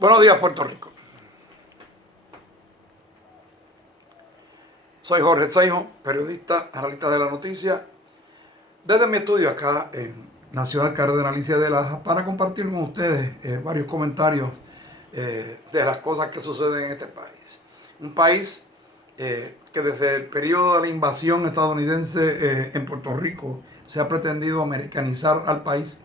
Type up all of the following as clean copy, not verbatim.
Buenos días, Puerto Rico. Soy Jorge Seijo, periodista, analista de la noticia, desde mi estudio acá en la ciudad cardenalicia de Laja, para compartir con ustedes varios comentarios de las cosas que suceden en este país. Un país que desde el periodo de la invasión estadounidense en Puerto Rico se ha pretendido americanizar al país,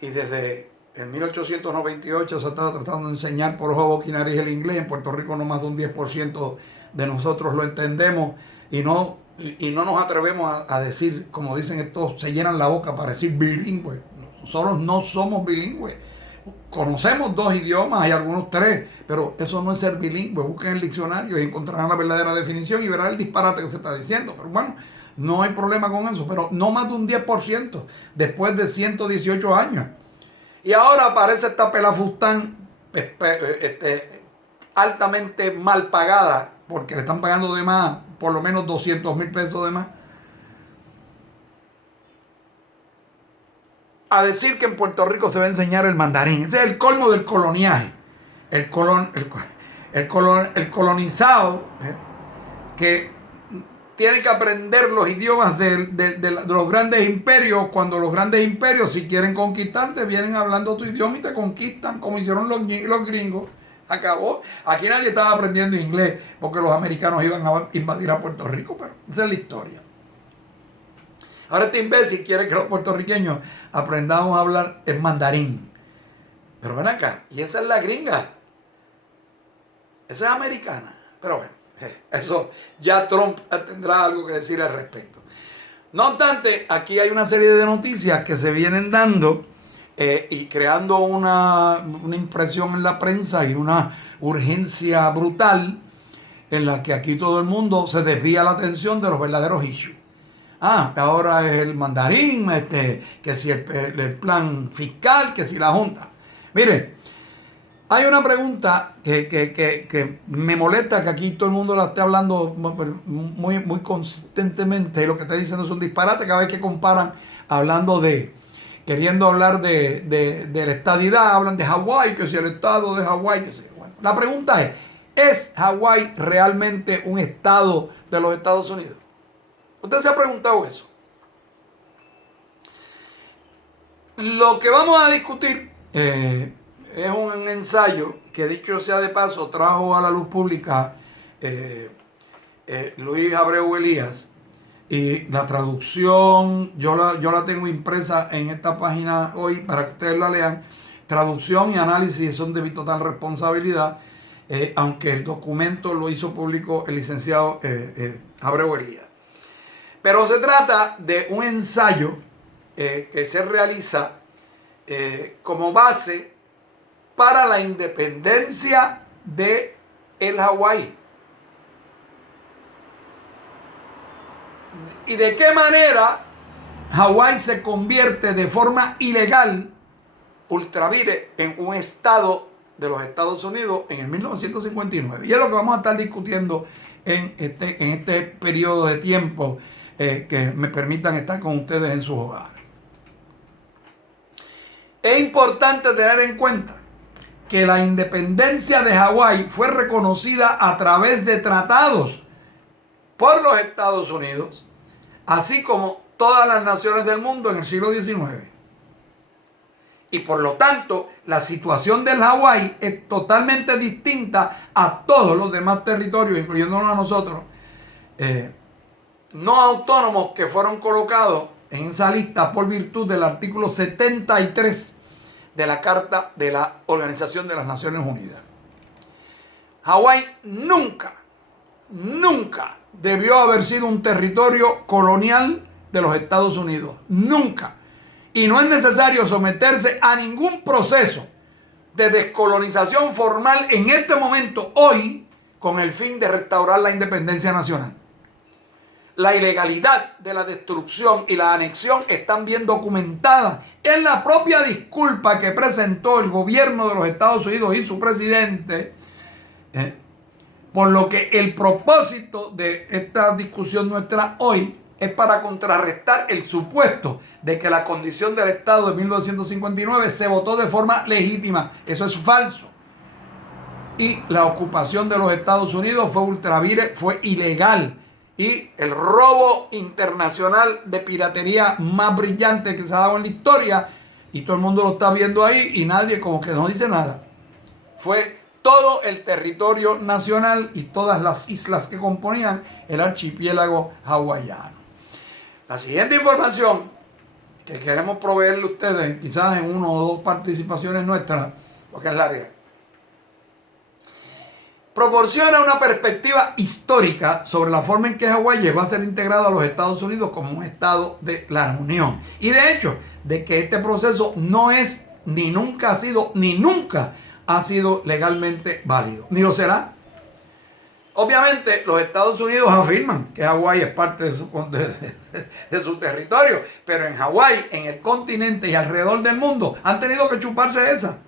y desde en 1898 se está tratando de enseñar por ojo, boca y nariz el inglés. En Puerto Rico no más de un 10% de nosotros lo entendemos y no nos atrevemos a decir, como dicen estos, se llenan la boca para decir bilingüe. Nosotros no somos bilingües. Conocemos dos idiomas, hay algunos tres, pero eso no es ser bilingüe. Busquen el diccionario y encontrarán la verdadera definición y verán el disparate que se está diciendo. Pero bueno, no hay problema con eso, pero no más de un 10% después de 118 años. Y ahora aparece esta pelafustán altamente mal pagada, porque le están pagando de más, por lo menos 200,000 pesos de más, a decir que en Puerto Rico se va a enseñar el mandarín. Ese es el colmo del coloniaje. El colonizado, que tiene que aprender los idiomas de los grandes imperios, cuando los grandes imperios, si quieren conquistarte, vienen hablando tu idioma y te conquistan, como hicieron los gringos. Acabó. Aquí nadie estaba aprendiendo inglés porque los americanos iban a invadir a Puerto Rico, pero esa es la historia. Ahora este imbécil quiere que los puertorriqueños aprendamos a hablar en mandarín. Pero ven acá, y esa es la gringa. Esa es americana. Pero bueno, eso ya Trump tendrá algo que decir al respecto. No obstante, aquí hay una serie de noticias que se vienen dando y creando una impresión en la prensa y una urgencia brutal, en la que aquí todo el mundo se desvía la atención de los verdaderos issues. Ahora es el mandarín, que si el plan fiscal, que si la Junta. Mire, hay una pregunta que me molesta, que aquí todo el mundo la esté hablando muy consistentemente, y lo que está diciendo es un disparate cada vez que comparan, queriendo hablar de la estadidad, hablan de Hawái, que si el estado de Hawái, que si. Bueno, la pregunta ¿es Hawái realmente un estado de los Estados Unidos? ¿Usted se ha preguntado eso? Lo que vamos a discutir es un ensayo que, dicho sea de paso, trajo a la luz pública Luis Abreu Elías, y la traducción yo la tengo impresa en esta página hoy para que ustedes la lean. Traducción y análisis son de mi total responsabilidad, aunque el documento lo hizo público el licenciado Abreu Elías. Pero se trata de un ensayo que se realiza como base para la independencia de el Hawái. ¿Y de qué manera Hawái se convierte de forma ilegal, ultravires, en un estado de los Estados Unidos en el 1959? Y es lo que vamos a estar discutiendo en este periodo de tiempo que me permitan estar con ustedes en sus hogares. Es importante tener en cuenta que la independencia de Hawái fue reconocida a través de tratados por los Estados Unidos, así como todas las naciones del mundo en el siglo XIX. Y por lo tanto, la situación del Hawái es totalmente distinta a todos los demás territorios, incluyéndonos a nosotros, no autónomos, que fueron colocados en esa lista por virtud del artículo 73 de la Carta de la Organización de las Naciones Unidas. Hawái nunca debió haber sido un territorio colonial de los Estados Unidos. Nunca. Y no es necesario someterse a ningún proceso de descolonización formal en este momento, hoy, con el fin de restaurar la independencia nacional. La ilegalidad de la destrucción y la anexión están bien documentadas en la propia disculpa que presentó el gobierno de los Estados Unidos y su presidente, por lo que el propósito de esta discusión nuestra hoy es para contrarrestar el supuesto de que la condición del Estado de 1959 se votó de forma legítima. Eso es falso. y la ocupación de los Estados Unidos fue ultravire, fue ilegal. Y el robo internacional de piratería más brillante que se ha dado en la historia, y todo el mundo lo está viendo ahí y nadie como que no dice nada, fue todo el territorio nacional y todas las islas que componían el archipiélago hawaiano. La siguiente información que queremos proveerle a ustedes, quizás en una o dos participaciones nuestras, porque es larga, proporciona una perspectiva histórica sobre la forma en que Hawái llegó a ser integrado a los Estados Unidos como un estado de la Unión. Y de hecho, de que este proceso no es, ni nunca ha sido, ni nunca ha sido legalmente válido. Ni lo será. Obviamente, los Estados Unidos afirman que Hawái es parte de su territorio, pero en Hawái, en el continente y alrededor del mundo, han tenido que chuparse esa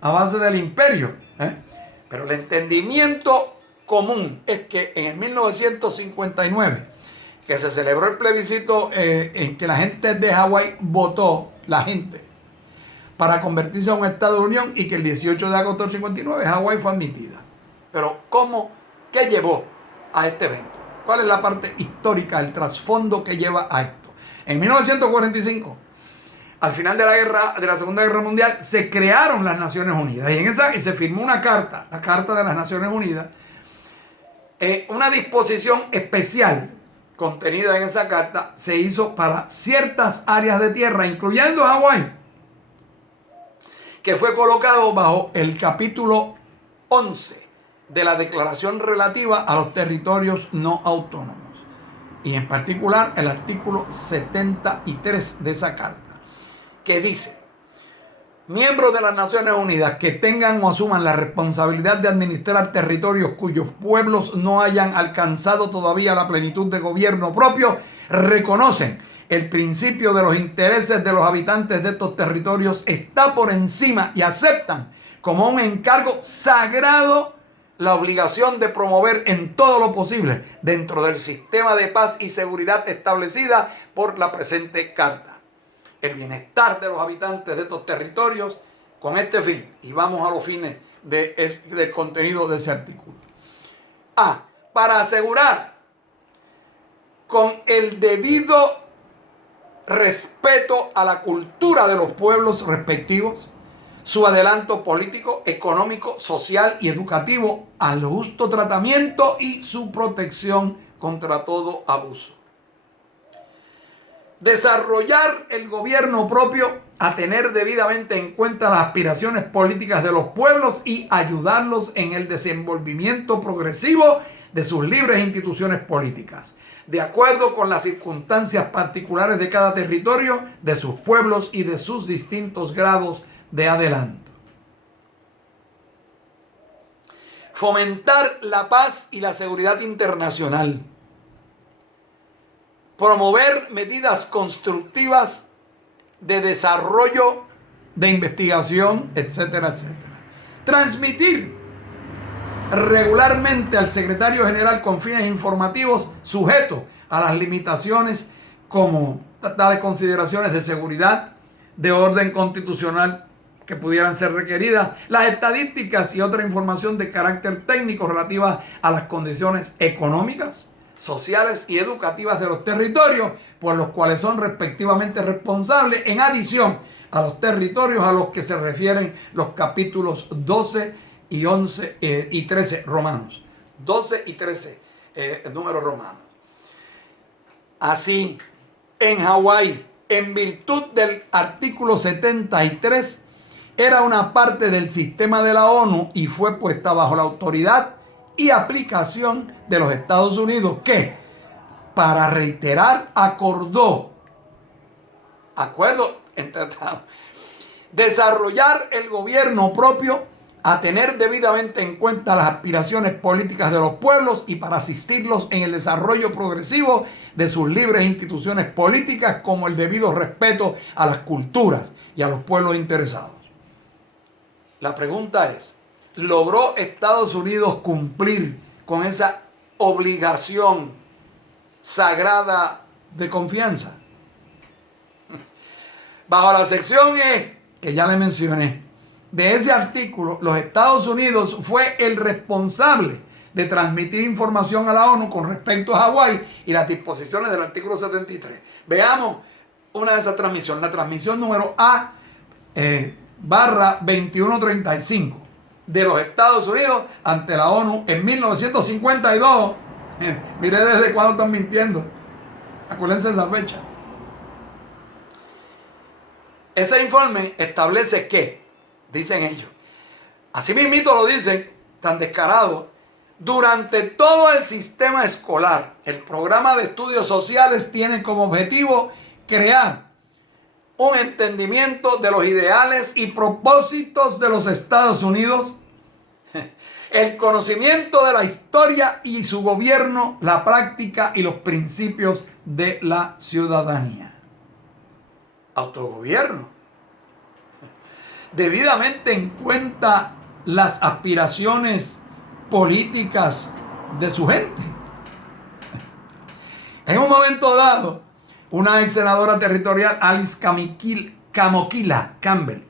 a base del imperio. Pero el entendimiento común es que en el 1959, que se celebró el plebiscito en que la gente de Hawái votó, la gente, para convertirse a un estado de unión, y que el 18 de agosto del 59 Hawái fue admitida. Pero ¿qué llevó a este evento? ¿Cuál es la parte histórica, el trasfondo que lleva a esto? En 1945, al final de la Segunda Guerra Mundial, se crearon las Naciones Unidas y se firmó una carta, la Carta de las Naciones Unidas, una disposición especial contenida en esa carta se hizo para ciertas áreas de tierra, incluyendo Hawái, que fue colocado bajo el capítulo 11 de la Declaración relativa a los territorios no autónomos, y en particular el artículo 73 de esa carta, que dice: miembros de las Naciones Unidas que tengan o asuman la responsabilidad de administrar territorios cuyos pueblos no hayan alcanzado todavía la plenitud de gobierno propio, reconocen el principio de los intereses de los habitantes de estos territorios está por encima y aceptan como un encargo sagrado la obligación de promover en todo lo posible dentro del sistema de paz y seguridad establecida por la presente carta el bienestar de los habitantes de estos territorios con este fin. Y vamos a los fines del contenido de ese artículo. Para asegurar con el debido respeto a la cultura de los pueblos respectivos, su adelanto político, económico, social y educativo al justo tratamiento y su protección contra todo abuso. Desarrollar el gobierno propio, a tener debidamente en cuenta las aspiraciones políticas de los pueblos y ayudarlos en el desenvolvimiento progresivo de sus libres instituciones políticas, de acuerdo con las circunstancias particulares de cada territorio, de sus pueblos y de sus distintos grados de adelanto. Fomentar la paz y la seguridad internacional. Promover medidas constructivas de desarrollo, de investigación, etcétera, etcétera. Transmitir regularmente al secretario general con fines informativos sujetos a las limitaciones como tales consideraciones de seguridad, de orden constitucional que pudieran ser requeridas, las estadísticas y otra información de carácter técnico relativa a las condiciones económicas, sociales y educativas de los territorios por los cuales son respectivamente responsables, en adición a los territorios a los que se refieren los capítulos 12 y 11 y 13 romanos. 12 y 13 números romanos. Así, en Hawái, en virtud del artículo 73, era una parte del sistema de la ONU y fue puesta bajo la autoridad y aplicación de los Estados Unidos, que, para reiterar, acuerdo en tratado, desarrollar el gobierno propio, a tener debidamente en cuenta las aspiraciones políticas de los pueblos y para asistirlos en el desarrollo progresivo de sus libres instituciones políticas, como el debido respeto a las culturas y a los pueblos interesados. La pregunta es: ¿logró Estados Unidos cumplir con esa obligación sagrada de confianza? Bajo la sección E, que ya le mencioné, de ese artículo, los Estados Unidos fue el responsable de transmitir información a la ONU con respecto a Hawái y las disposiciones del artículo 73. Veamos una de esas transmisiones, la transmisión número A barra 2135 de los Estados Unidos ante la ONU en 1952. Mire desde cuándo están mintiendo. Acuérdense de la fecha. Ese informe establece que, dicen ellos, así mismito lo dicen, tan descarado, durante todo el sistema escolar, el programa de estudios sociales tiene como objetivo crear un entendimiento de los ideales y propósitos de los Estados Unidos, el conocimiento de la historia y su gobierno, la práctica y los principios de la ciudadanía. Autogobierno. Debidamente en cuenta las aspiraciones políticas de su gente. En un momento dado, una ex senadora territorial, Alice Camokila Campbell,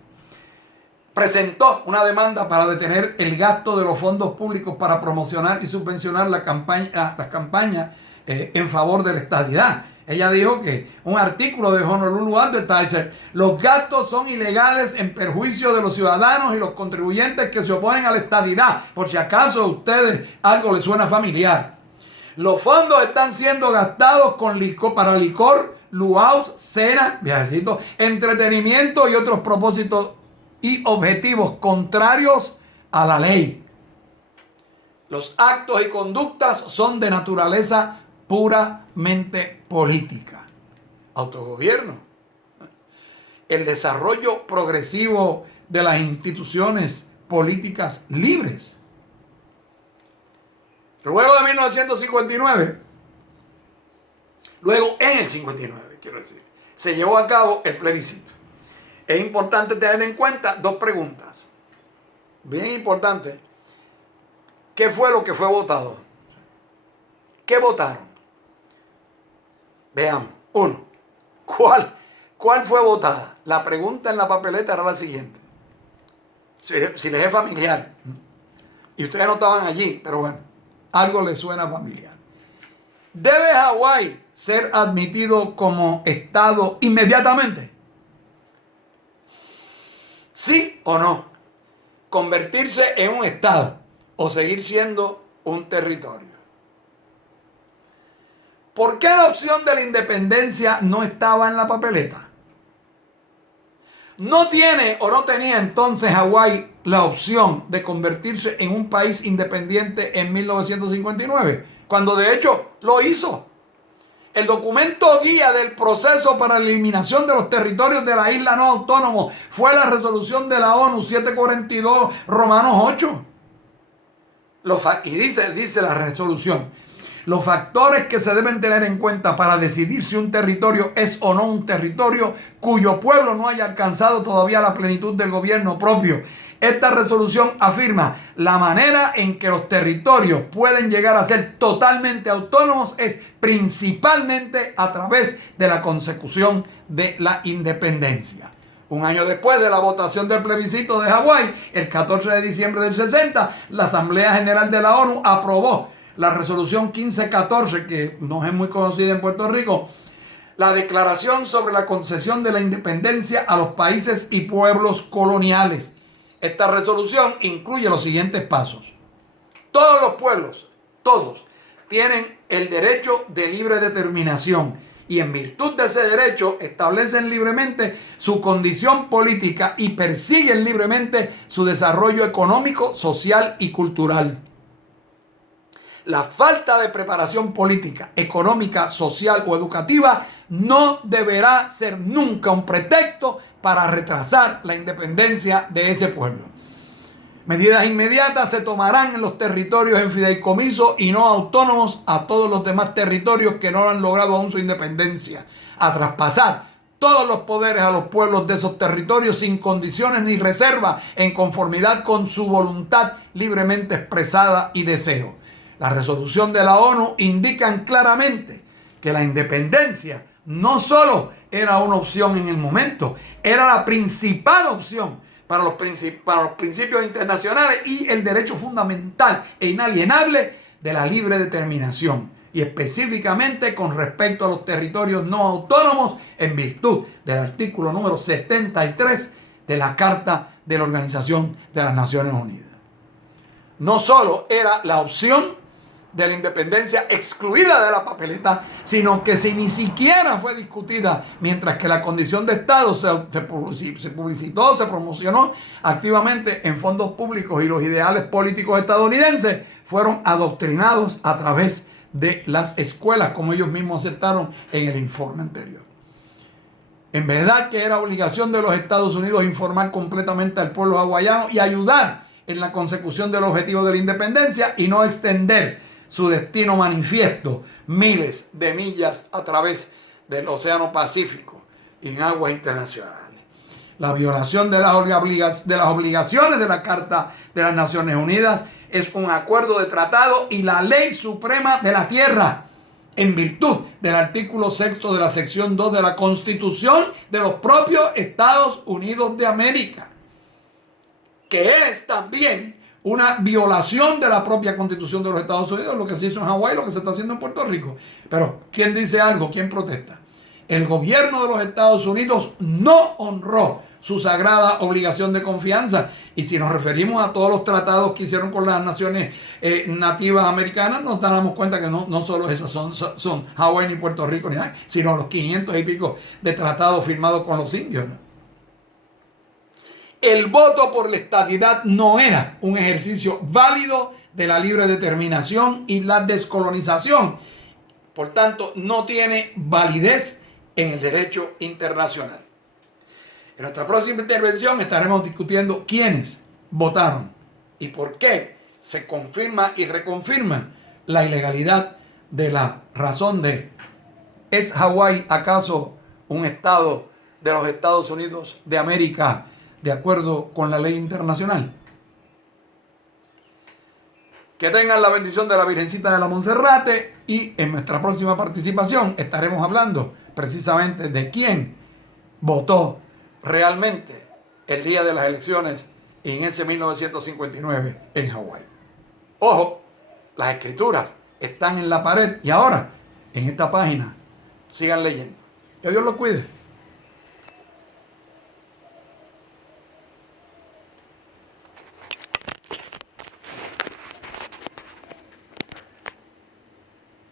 presentó una demanda para detener el gasto de los fondos públicos para promocionar y subvencionar las campañas en favor de la estadidad. Ella dijo que un artículo de Honolulu Advertiser, los gastos son ilegales en perjuicio de los ciudadanos y los contribuyentes que se oponen a la estadidad. Por si acaso a ustedes algo les suena familiar. Los fondos están siendo gastados para licor, luaus, cena, viajecitos, entretenimiento y otros propósitos y objetivos contrarios a la ley. Los actos y conductas son de naturaleza puramente política. Autogobierno. El desarrollo progresivo de las instituciones políticas libres. Luego de 1959, luego en el 59, quiero decir, se llevó a cabo el plebiscito. Es importante tener en cuenta dos preguntas. Bien importante. ¿Qué fue lo que fue votado? ¿Qué votaron? Veamos. Uno, ¿cuál fue votada? La pregunta en la papeleta era la siguiente. Si les es familiar. Y ustedes no estaban allí, pero bueno, algo les suena familiar. ¿Debe Hawái ser admitido como estado inmediatamente? ¿Sí o no? ¿Convertirse en un estado o seguir siendo un territorio? ¿Por qué la opción de la independencia no estaba en la papeleta? ¿No tiene o no tenía entonces Hawái la opción de convertirse en un país independiente en 1959? Cuando de hecho lo hizo. El documento guía del proceso para la eliminación de los territorios de la isla no autónomo fue la resolución de la ONU 742 Romanos 8. Y dice la resolución: los factores que se deben tener en cuenta para decidir si un territorio es o no un territorio cuyo pueblo no haya alcanzado todavía la plenitud del gobierno propio. Esta resolución afirma la manera en que los territorios pueden llegar a ser totalmente autónomos es principalmente a través de la consecución de la independencia. Un año después de la votación del plebiscito de Hawái, el 14 de diciembre del 60, la Asamblea General de la ONU aprobó la resolución 1514, que no es muy conocida en Puerto Rico, la declaración sobre la concesión de la independencia a los países y pueblos coloniales. Esta resolución incluye los siguientes pasos. Todos los pueblos, todos, tienen el derecho de libre determinación y en virtud de ese derecho establecen libremente su condición política y persiguen libremente su desarrollo económico, social y cultural. La falta de preparación política, económica, social o educativa no deberá ser nunca un pretexto para retrasar la independencia de ese pueblo. Medidas inmediatas se tomarán en los territorios en fideicomiso y no autónomos a todos los demás territorios que no han logrado aún su independencia, a traspasar todos los poderes a los pueblos de esos territorios sin condiciones ni reserva, en conformidad con su voluntad libremente expresada y deseo. La resolución de la ONU indican claramente que la independencia no solo era una opción en el momento, era la principal opción para los principios internacionales y el derecho fundamental e inalienable de la libre determinación, y específicamente con respecto a los territorios no autónomos en virtud del artículo número 73 de la Carta de la Organización de las Naciones Unidas. No solo era la opción de la independencia excluida de la papeleta, sino que ni siquiera fue discutida, mientras que la condición de Estado se publicitó, se promocionó activamente en fondos públicos, y los ideales políticos estadounidenses fueron adoctrinados a través de las escuelas, como ellos mismos aceptaron en el informe anterior. En verdad que era obligación de los Estados Unidos informar completamente al pueblo hawaiano y ayudar en la consecución del objetivo de la independencia, y no extender su destino manifiesto miles de millas a través del Océano Pacífico y en aguas internacionales. La violación de las obligaciones de la Carta de las Naciones Unidas es un acuerdo de tratado y la ley suprema de la tierra, en virtud del artículo 6 de la sección 2 de la Constitución de los propios Estados Unidos de América, que es también una violación de la propia Constitución de los Estados Unidos, lo que se hizo en Hawái, lo que se está haciendo en Puerto Rico. Pero ¿quién dice algo? ¿Quién protesta? El gobierno de los Estados Unidos no honró su sagrada obligación de confianza. Y si nos referimos a todos los tratados que hicieron con las naciones nativas americanas, nos damos cuenta que no solo esas son Hawái ni Puerto Rico ni nada, sino los 500 y pico de tratados firmados con los indios, ¿no? El voto por la estadidad no era un ejercicio válido de la libre determinación y la descolonización. Por tanto, no tiene validez en el derecho internacional. En nuestra próxima intervención estaremos discutiendo quiénes votaron y por qué se confirma y reconfirma la ilegalidad de la razón de ¿es Hawái acaso un estado de los Estados Unidos de América de acuerdo con la ley internacional? Que tengan la bendición de la Virgencita de la Monserrate, y en nuestra próxima participación estaremos hablando precisamente de quién votó realmente el día de las elecciones en ese 1959 en Hawái. Ojo, las escrituras están en la pared y ahora en esta página. Sigan leyendo. Que Dios los cuide.